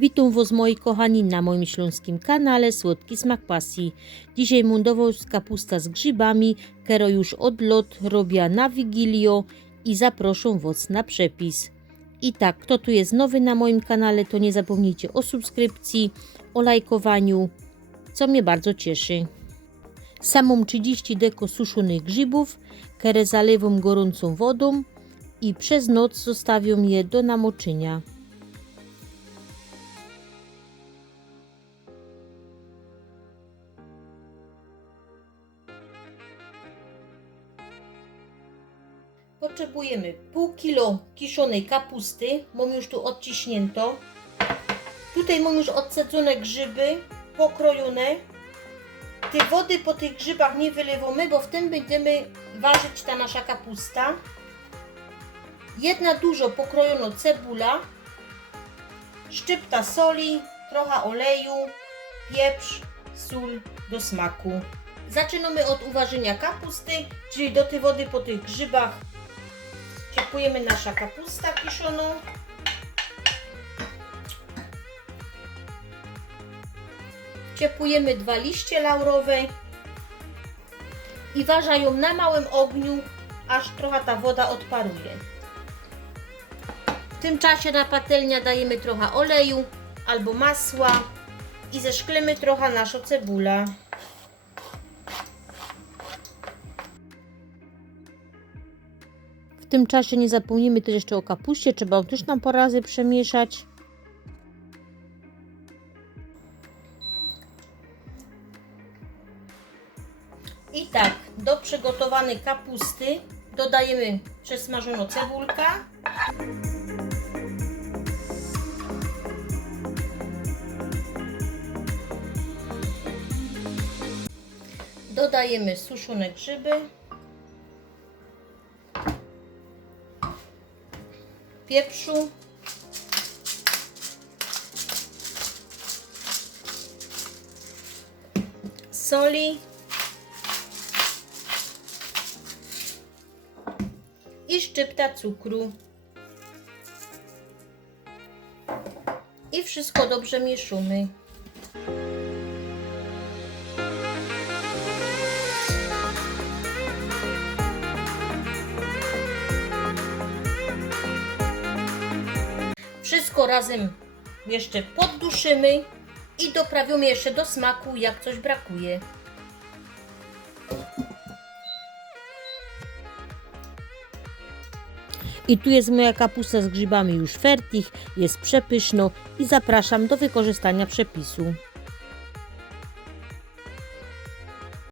Witam Was moi kochani na moim śląskim kanale Słodki Smak Pasji. Dzisiaj mundowo z kapusta z grzybami, kero już odlot robię na Wigilio i zaproszę Was na przepis. I tak, kto tu jest nowy na moim kanale, to nie zapomnijcie o subskrypcji, o lajkowaniu, co mnie bardzo cieszy. Samą 30 deko suszonych grzybów, kerę zalewam gorącą wodą i przez noc zostawiam je do namoczenia. Potrzebujemy pół kilo kiszonej kapusty, mam już tu odciśnięto. Tutaj mam już odsadzone grzyby, pokrojone. Te wody po tych grzybach nie wylewamy, bo w tym będziemy ważyć ta nasza kapusta. Jedna dużo pokrojona cebula, szczypta soli, trochę oleju, pieprz, sól do smaku. Zaczynamy od uważenia kapusty, czyli do tej wody po tych grzybach ciepujemy nasza kapusta kiszoną. Ciepujemy dwa liście laurowe i waża ją na małym ogniu, aż trochę ta woda odparuje. W tym czasie na patelnia dajemy trochę oleju albo masła i zeszklemy trochę naszą cebulę. Tym czasie nie zapomnimy też jeszcze o kapuście, trzeba ją też nam po razy przemieszać. I tak, do przygotowanej kapusty dodajemy przesmażoną cebulkę. Dodajemy suszone grzyby. Pieprzu. Soli. i szczypta cukru. I wszystko dobrze mieszymy. Wszystko razem jeszcze podduszymy i doprawimy jeszcze do smaku, jak coś brakuje. I tu jest moja kapusta z grzybami już fertig, jest przepyszno i zapraszam do wykorzystania przepisu.